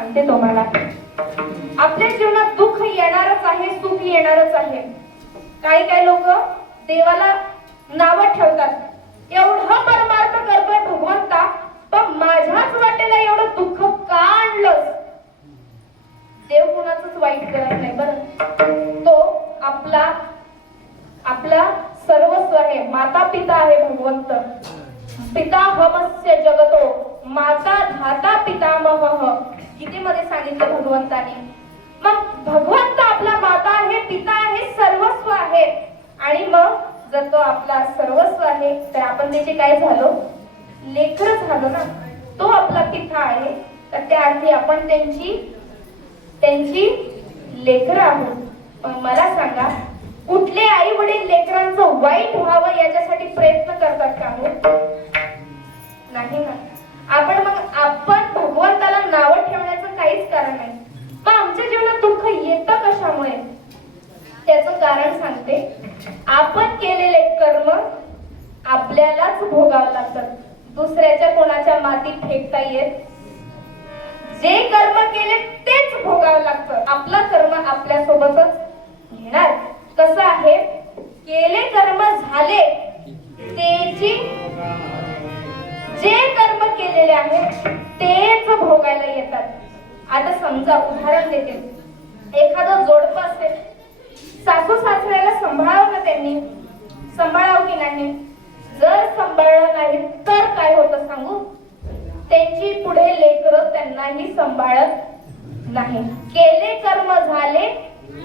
सांगते तुम्हाला. आपल्या जीवनात दुःख येणारच आहे, सुख येणारच आहे. काही काही लोक देवाला नाव ठेवतात, एवढं परमार्थ करतोय भगवंता, पण माझ्याच वाटेला एवढं दुःख का आणलंस? देव कुणाचंच वाईट करत नाही बरं. तो आपला सर्वस्व आहे, माता पिता आहे भगवंत. पिता हमस्य जगतो माता धाता पितामहः गीतेमध्ये सांगितलं भगवंताने. मग भगवंत आपला माता आहे, पिता आहे, सर्वस्व आहे. आणि मग जर तो आपला सर्वस्व आहे तर आपण त्याचे काय झालो? लेकर झालो ना. तो आपला पिता आहे तर त्या अर्थी आपण त्यांची लेकर आहोत. पण मला सांगा, कुठले आई वडील लेकरांचं वाईट व्हावं याच्यासाठी प्रयत्न करतात का? नाही ना. आपण भगवंताला नाव ठेवण्याचं काहीच कारण नाही. पण आमच्या जीवनात दुःख येतं कशामुळे? त्याचं कारण सांगते. आपण केलेले कर्म आपल्यालाच भोगावं लागतात, दुसऱ्याच्या कोणाच्या मातीत फेकता येत. जे कर्म केले तेच भोगावं लागतं. आपलं कर्म आपल्या सोबतच घेणार. कसं आहे, केले कर्म झाले त्याची, जे कर्म केलेले आहेत तेच भोगायला येतात. आता समजा उदाहरण देते, एखादं जोडपं असेल, सासू सासऱ्याला सांभाळावं ना त्यांनी, सांभाळावं की नाही? जर सांभाळलं नाही तर काय होतं सांगू? त्यांची पुढे लेकरं त्यांनाही सांभाळत नाही. केले कर्म झाले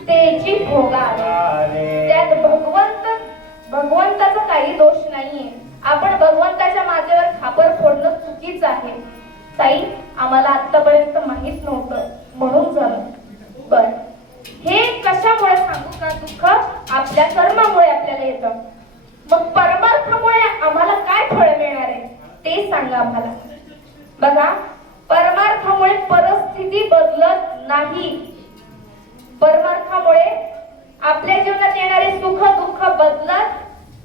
त्याची भोगा आले. त्यात भगवंताचा काही दोष नाहीये. आपण भगवंताच्या माथेवर खापर फोडणं चुकीचं आहे. ताई, आम्हाला आतापर्यंत माहित नव्हतं म्हणून झालं. बर, हे कशामुळे सांगू का? दुःख आपल्या कर्मामुळे आपल्याला येतं. मग परमार्थामुळे आम्हाला काय फळ मिळणार आहे ते सांगा आम्हाला. बघा, परमार्थामुळे परिस्थिती बदलत नाही. परमार्थामुळे आपल्या जीवनात येणारे सुख दुःख बदलत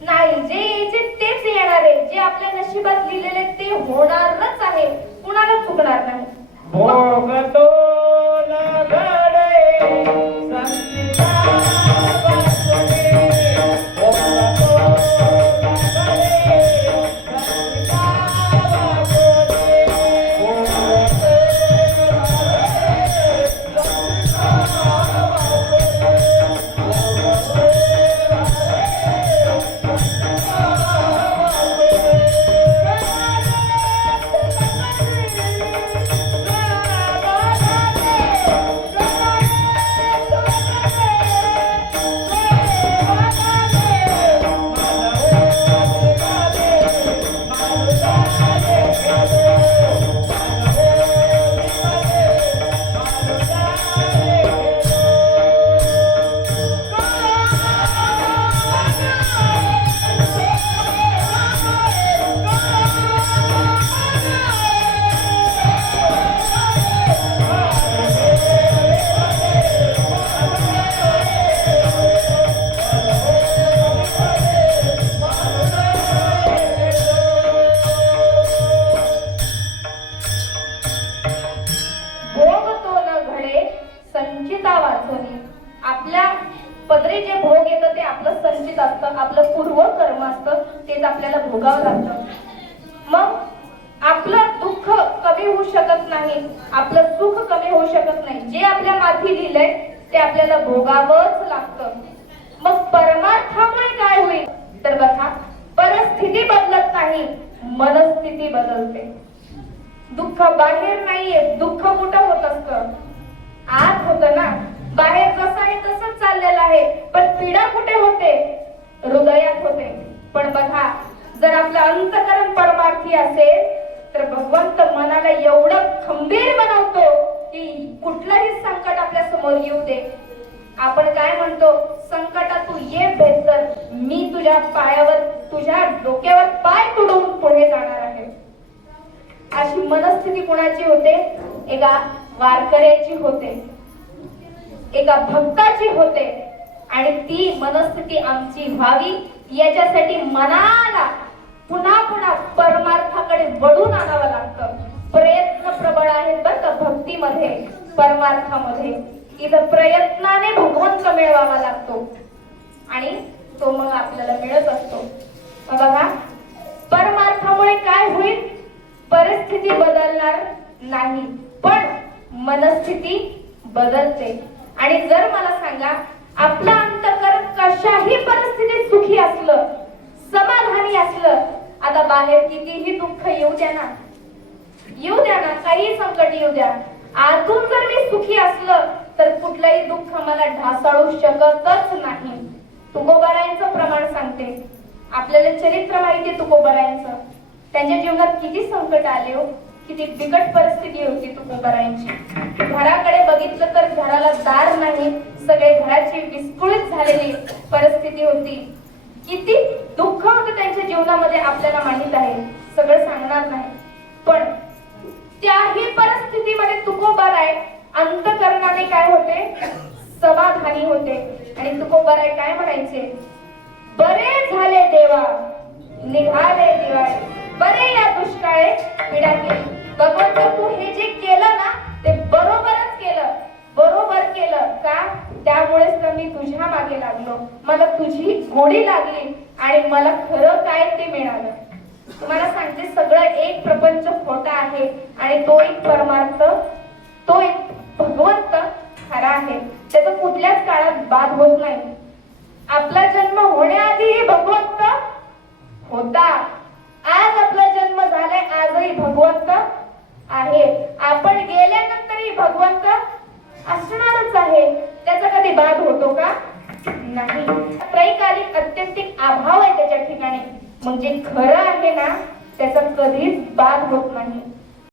नाही. जे यायचे तेच येणार आहे. जे आपल्या नशिबात लिहिलेले ते होणारच आहे, कुणाला चुकणार नाही. भोगतो न घडे संचिता वासने, भोगतो न घडे संचिता वासने, भोगतो आपल्या पदरी जे भोग येतं ते आपलं संचित असतं, आपलं पूर्व कर्म असतं, तेच आपल्याला भोगावं लागतं. मग आपलं दुःख कमी होऊ शकत नाही, आपलं सुख कमी होऊ शकत नाही. जे आपल्या माथी लिहिलंय ते आपल्याला भोगावंच लागतं. मग परमार्थामुळे काय होईल तर बघा, परिस्थिती बदलत नाही, मनस्थिती बदलते. दुःख बाहेर नाहीये, दुःख कुठं होत असतं? आत होतं ना. बाहेर जसं आहे तसंच चाललेलं आहे, पण पीडा कुठे होते? हृदयात होते. पण बघा, जर आपलं अंतःकरण परमार्थी असेल तर भगवंत मनाला एवढं खंबीर बनवतो की कुठलंही संकट आपल्या समोर येऊ दे. आपण काय म्हणतो, संकटात तू ये बेहतर, मी तुझ्या पायावर, तुझ्या डोक्यावर पाय तुडवून पुढे जाणार आहे. अशी मनस्थिती कोणाची होते? एका वारकऱ्याची होते, एका भक्ताची होते. आणि ती मनस्थिती आमची व्हावी याच्यासाठी मनाला पुन्हा पुन्हा परमार्थाकडे वळून आणावं लागतं. प्रयत्न प्रबळ आहेत बरं का भक्तीमध्ये. परमार्थामध्ये. इथं प्रयत्नाने भगवंत मिळवावा लागतो आणि तो मग आपल्याला मिळत असतो. मग बघा, परमार्थामुळे काय होईल? परिस्थिती बदलणार नाही, पण मनस्थिती बदलते. आणि जर मला सांगा, आपलं अंतःकरण कशाही परिस्थितीत सुखी असलं, समाधानी असलं, आता बाहेर कितीही दुःख येऊ द्या ना, येऊ द्या ना, काही संकट येऊ द्या, आतून जर मी सुखी असलं तर कुठलंही दुःख मला ढासळू शकतच नाही. तुकोबारायांचं प्रमाण सांगते. आपल्याला चरित्र माहिती तुकोबारायांचं. त्यांच्या जीवनात किती संकट आले हो, किती बिकट परिस्थिती होती तुकोबारायांची. घराकडे बघितलं तर घराला दार नाही, सगळे घराची विस्कळीत झालेली परिस्थिती होती. किती दुःख होतं त्यांच्या जीवनामध्ये आपल्याला माहित आहे, सगळं सांगणार नाही. पण त्याही परिस्थितीमध्ये तुकोबाराय अंतःकरणाने काय होते? समाधानी होते. आणि तुकोबाराय काय म्हणायचे? बरे झाले देवा, निघाले दिवाळे, बरे या दुष्काळे पीडा केली. भगवंत, तू हे जे केलं ना ते बरोबरच केलं, बरोबर केलं का? त्यामुळेच तर मी तुझ्या मागे लागलो, मला तुझी गोडी लागली आणि मला खरं काय ते मिळालं. तुम्हाला सांगते, सगळं एक प्रपंच खोटा आहे आणि तो एक परमार्थ, तो एक भगवंत खरा आहे. त्याचा कुठल्याच काळात बाद होत नाही. आपला जन्म होण्याआधीही भगवंत होता, आज आपला जन्म झालाय, आजही भगवंत आहे, आपण गेल्यानंतरही भगवंत असणारच आहे. त्याचा कधी बाद होतो का? नाही. त्रैकालिक अत्यंतिक अभाव आहे त्याच्या ठिकाणी. मग जे खरं आहे ना त्याचा कधीच बाद होत नाही.